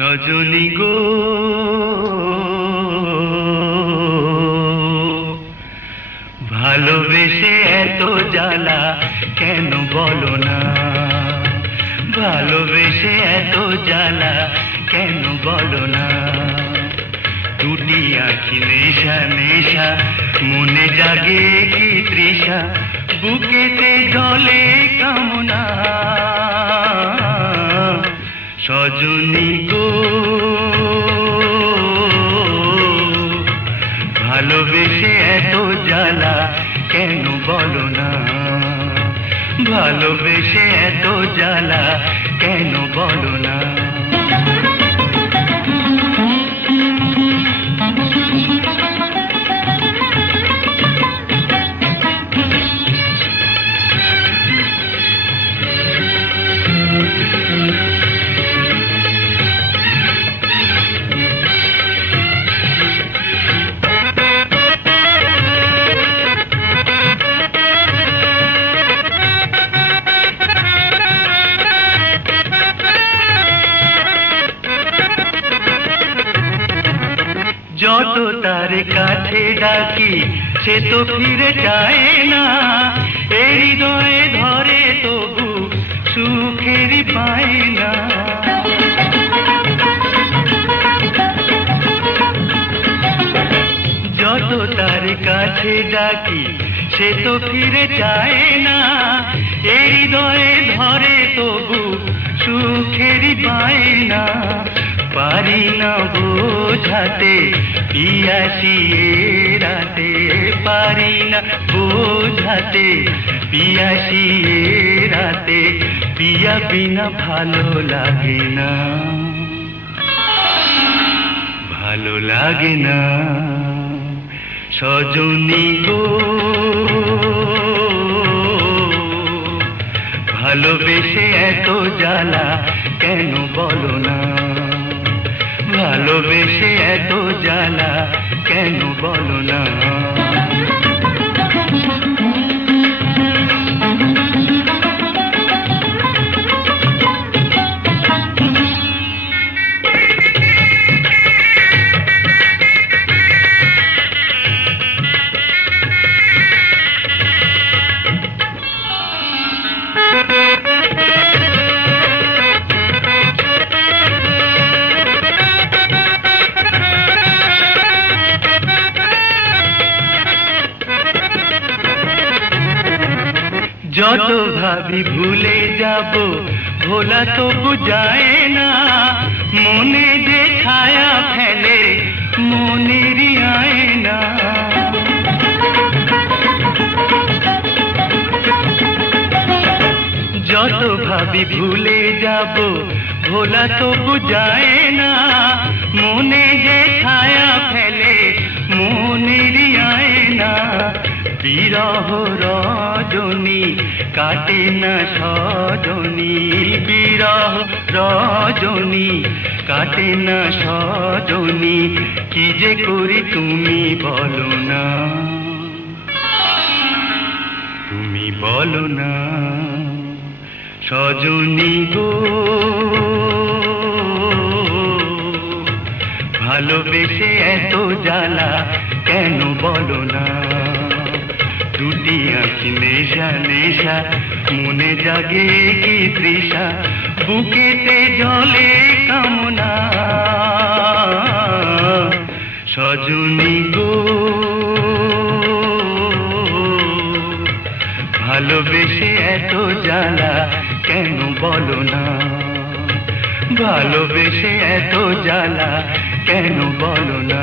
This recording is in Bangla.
সজনী গো ভালোবেসে এত জ্বালা কেন বলো না, ভালোবেসে এত জ্বালা কেন বলো না। দুটি আঁখি নেশা নেশা, মনে জাগে কি তৃষা, বুকেতে জলে কামনা। সজনী গো ভালোবেসে এত জ্বালা কেন বলো না, ভালোবেসে এত জ্বালা কেন বলো না। যত তার কাছে ডাকি সে তো ফিরে যায় না, এই হৃদয়ে ধরে তবু সুখের পায় না। যত তার কাছে ডাকি সে তো ফিরে যায় না, এই হৃদয়ে ধরে তবু সুখের পায় না। পারি না বোঝাতে পিয়াসি রাতে, পারি না বোঝাতে পিয়াসি রাতে, পিয়া বিনা ভালো লাগে না, ভালো লাগে না। সজনী গো ভালোবেসে এত জ্বালা কেন বলো না, ভালোবেসে এত জ্বালা কেন বলো না। যত ভাবি ভুলে যাব ভোলা তো বুঝায় না, মনে যে ছায়া ফেলে মনেরই আয়না। যত ভাবি ভুলে যাব ভোলা তো বুঝায় না, মনে যে ছায়া ফেলে মনেরই আয়না। বিরহ রজনী কাটে না সজনী, বিরহ রজনী কাটে না সজনী, কি যে করি তুমি বলো না, তুমি বলো না। সজনী গো ভালোবেসে এত জ্বালা কেন বলো না। দুটি আঁখি নেশা নেশা, মনে জাগে কি তৃষা, বুকেতে জলে কামনা। সজনী গো ভালোবেসে এত জ্বালা কেন বলো না, ভালোবেসে এত জ্বালা কেন বলো না।